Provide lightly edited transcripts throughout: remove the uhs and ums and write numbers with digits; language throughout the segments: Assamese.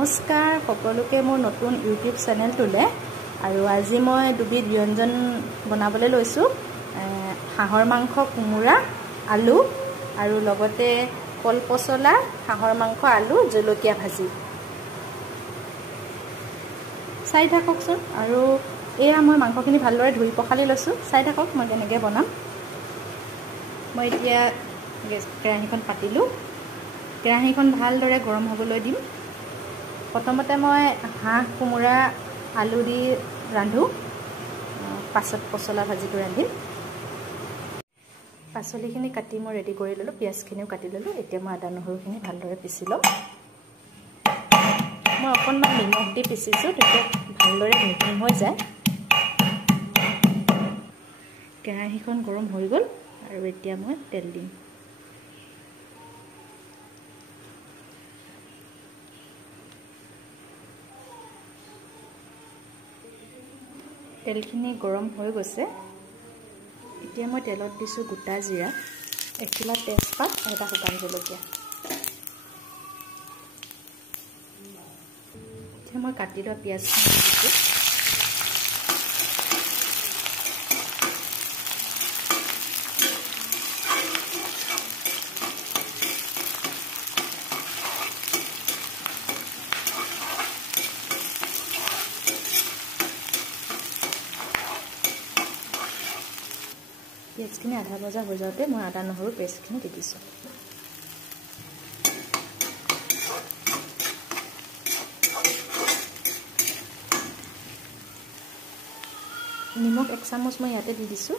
নমস্কাৰ সকলোকে মোৰ নতুন ইউটিউব চেনেলটোলে আৰু আজি মই দুবিধ ব্যঞ্জন বনাবলৈ লৈছো হাঁহৰ মাংস কোমোৰা আলু আৰু লগতে কল পচলা হাঁহৰ মাংস আলু জলকীয়া ভাজি চাই থাককচোন আৰু এয়া মই মাংসখিনি ভালদৰে ধুই পখালি লৈছো চাই থাকক মই কেনেকৈ বনাম মই এতিয়া কেৰাহীখন পাতিলো কেৰাহীখন ভালদৰে গৰম হ'বলৈ দিম প্ৰথমতে মই হাঁহ কোমোৰা আলু দি ৰান্ধো পাছত পচলা ভাজিটো ৰান্ধিম পাচলিখিনি কাটি মই ৰেডি কৰি ললো পিয়াজখিনিও কাটি ললো এতিয়া মই আদা নহৰুখিনি ভালদৰে পিছি লম মই অকণমান নিমখ দি পিছিছো তেতিয়া ভালদৰে মিহি হৈ যায় কেৰাহীখন গৰম হৈ গ'ল আৰু এতিয়া মই তেল দিম তেলখিনি গৰম হৈ গৈছে এতিয়া মই তেলত দিছো গোটা জিৰা একলা তেজপাত এটা শুকান জলকীয়া এতিয়া মই কাটি লোৱা পিয়াজখিনি দিছো পিয়াজখিনি আধা ভজা হৈ যাওঁতে মই আদা নহৰু পেষ্টখিনি দি দিছোঁ নিমখ 1 চামুচ মই ইয়াতে দি দিছোঁ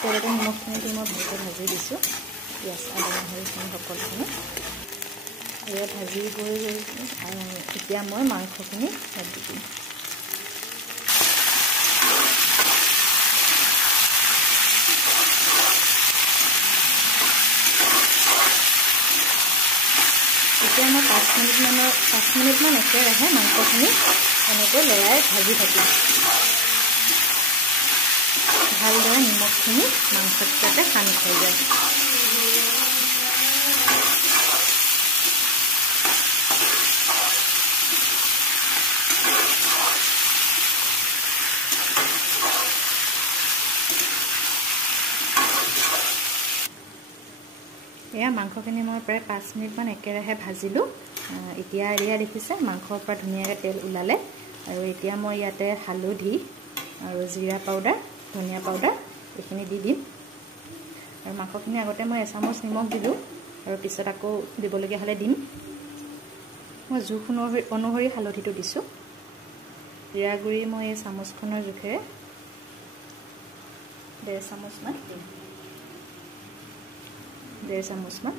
তেলতে নিমখখিনি দি মই ভালকৈ ভাজি দিছোঁ পিঁয়াজ আদা নহৰুখিনি সকলোখিনি এয়া ভাজি হৈ গৈছে আৰু এতিয়া মই মাংসখিনি দি দিম এতিয়া মই 5 মিনিটমান একেৰাহে মাংসখিনি এনেকৈ লৰাই ভাজি থাকিম ভালদৰে নিমখখিনি মাংসত যাতে সানি থৈ যায় এয়া মাংসখিনি মই প্ৰায় 5 মিনিটমান একেৰাহে ভাজিলোঁ এতিয়া এয়া দেখিছে মাংসৰ পৰা ধুনীয়াকৈ তেল ওলালে আৰু এতিয়া মই ইয়াতে হালধি আৰু জিৰা পাউডাৰ ধনিয়া পাউডাৰ এইখিনি দি দিম আৰু মাংসখিনি আগতে মই 1 চামুচ নিমখ দিলোঁ আৰু পিছত আকৌ দিবলগীয়া হ'লে দিম মই জোখ অনুসৰি হালধিটো দিছোঁ জিৰা গুড়ি মই এই চামুচখনৰ জোখেৰে 1.5 চামুচমান দিম 1.5 চামুচমান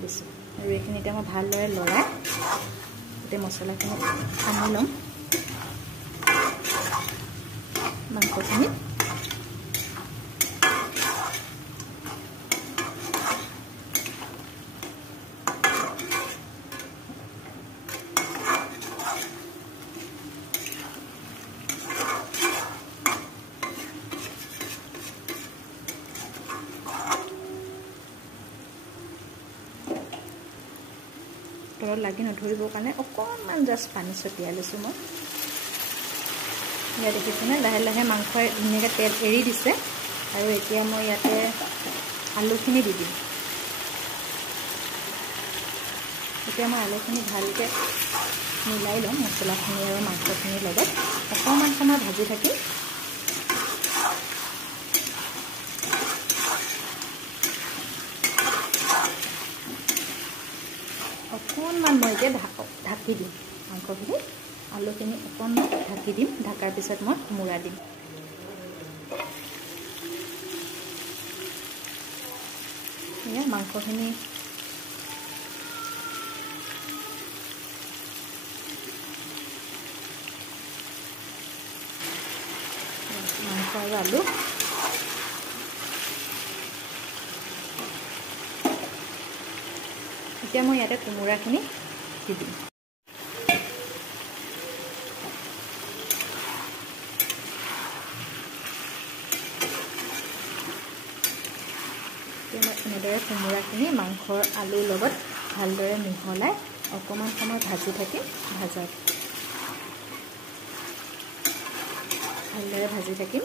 দিছোঁ আৰু এইখিনি এতিয়া মই ভালদৰে লৰাই গোটেই মছলাখিনি সানি ল'ম মাংসখিনি তলত লাগি নধৰিবৰ কাৰণে অকণমান জাষ্ট পানী ছটিয়াই লৈছোঁ মই ইয়াত দেখিছেনে লাহে লাহে মাংসই ধুনীয়াকৈ তেল এৰি দিছে আৰু এতিয়া মই ইয়াতে আলুখিনি দি দিম এতিয়া মই আলুখিনি ভালকৈ মিলাই ল'ম মছলাখিনি আৰু মাংসখিনিৰ লগত অকণমান সময় ভাজি থাকিম অকণমান মই এতিয়া ঢাকি দিম মাংসখিনি আলুখিনি অকণমান ঢাকি দিম ঢাকাৰ পিছত মই কোমোৰা দিম এয়া মাংসখিনি মাংস আৰু আলু এতিয়া মই ইয়াতে কোমোৰাখিনি দি দিম এনেদৰে কোমোৰাখিনি মাংসৰ আলুৰ লগত ভালদৰে মিহলাই অকণমান সময় ভাজি থাকিম ভাজাত ভালদৰে ভাজি থাকিম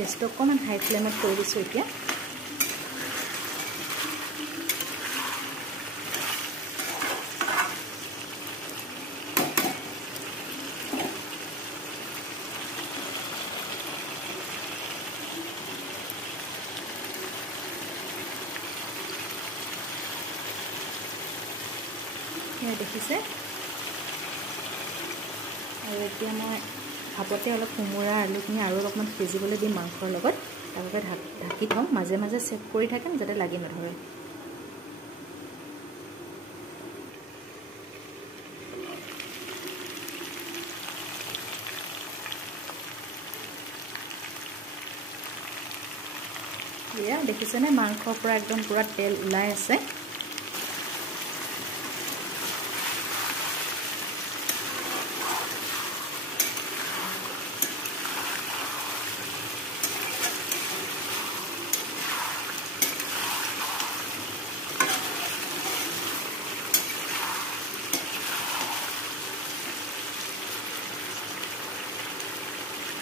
গেছটো অকণমান হাই ফ্লেমত কৰি দিছোঁ এতিয়া দেখিছে আৰু এতিয়া মই ভাপতে অলপ কোমোৰা আলুখিনি আৰু অলপমান সিজিবলৈ দিম মাংসৰ লগত তাৰবাবে ঢাকি থওঁ মাজে মাজে চেক কৰি থাকিম যাতে লাগি নধৰে এয়া দেখিছেনে মাংসৰ পৰা একদম পুৰা তেল ওলাই আছে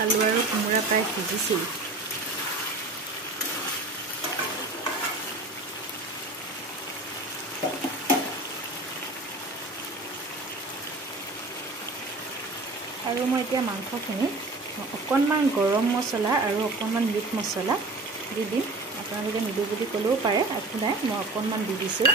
আলু আৰু কোমোৰা প্ৰায় সিজিছিল আৰু মই এতিয়া মাংসখিনি অকণমান গৰম মছলা আৰু অকণমান মিট মছলা দি দিম আপোনালোকে নিদিওঁ বুলি ক'লেও পাৰে একো নাই মই অকণমান দি দিছোঁ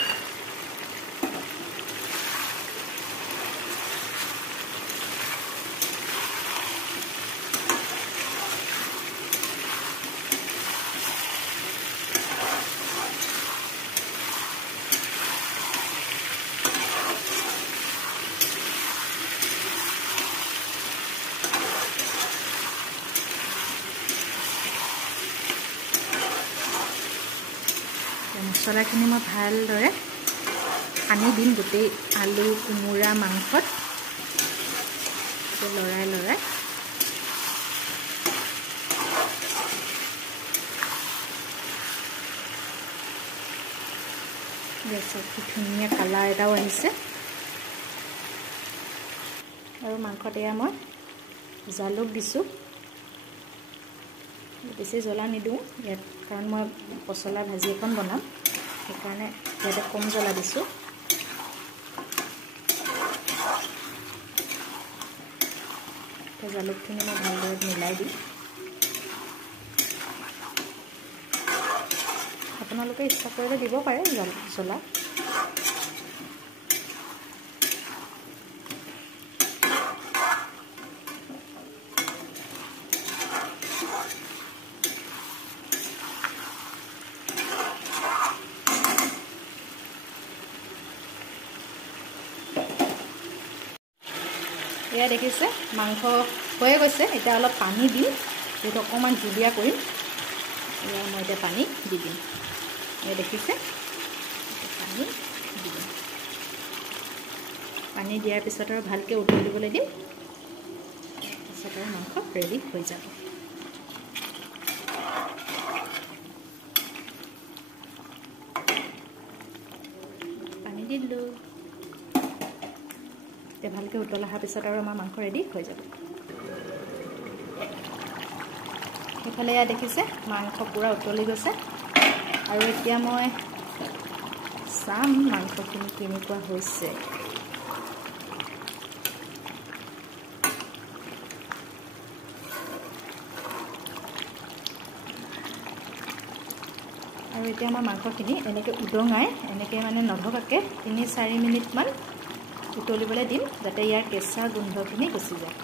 মছলাখিনি মই ভালদৰে সানি দিম গোটেই আলু কোমোৰা মাংসত লৰাই লৰাই গেছত কি ধুনীয়া কালাৰ এটাও আহিছে আৰু মাংসত এয়া মই জালুক দিছোঁ বেছি জ্বলা নিদিওঁ ইয়াত কাৰণ মই পচলা ভাজি এখন বনাম সেইকাৰণে ইয়াতে কম জ্বলা দিছোঁ জালুকখিনি মই ভালদৰে মিলাই দিম আপোনালোকে ইচ্ছা কৰিলে দিব পাৰে জ্বলা এয়া দেখিছে মাংস হৈয়ে গৈছে এতিয়া অলপ পানী দিম যিহেতু অকণমান জুলীয়া কৰিম এয়া মই এতিয়া পানী দি দিম এয়া দেখিছে পানী দি দিম পানী দিয়াৰ পিছত আৰু ভালকৈ উতলিবলৈ দিম তাৰপিছত আৰু মাংস ৰেডি হৈ যাব পানী দিলোঁ ভালকৈ উতল অহাৰ পিছত আৰু আমাৰ মাংস ৰেডি হৈ যাব সেইফালে এয়া দেখিছে মাংস পুৰা উতলি গৈছে আৰু এতিয়া মই চাম মাংসখিনি কেনেকুৱা হৈছে আৰু এতিয়া আমাৰ মাংসখিনি এনেকৈ উদঙাই এনেকৈ মানে নভকাকৈ ৩-৪ মিনিটমান উতলিবলৈ দিম যাতে ইয়াৰ কেঁচা গোন্ধখিনি গুচি যায়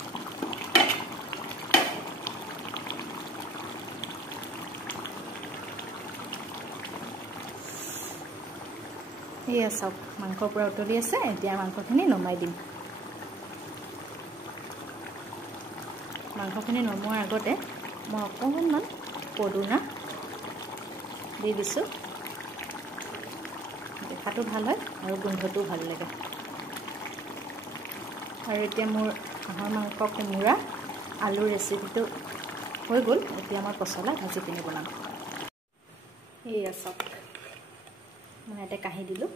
এয়া চাওক মাংসৰ পৰা উতলি আছে এতিয়া মাংসখিনি নমাই দিম মাংসখিনি নমোৱাৰ আগতে মই অকণমান পদুনা দি দিছোঁ দেখাটো ভাল হয় আৰু গোন্ধটো ভাল লাগে আৰু এতিয়া মোৰ হাঁহৰ মাংস কোমোৰা আলু ৰেচিপিটো হৈ গ'ল এতিয়া মই পচলা ভাজি পিনি বনাম এয়া চাওক মই ইয়াতে কাঢ়ি দিলোঁ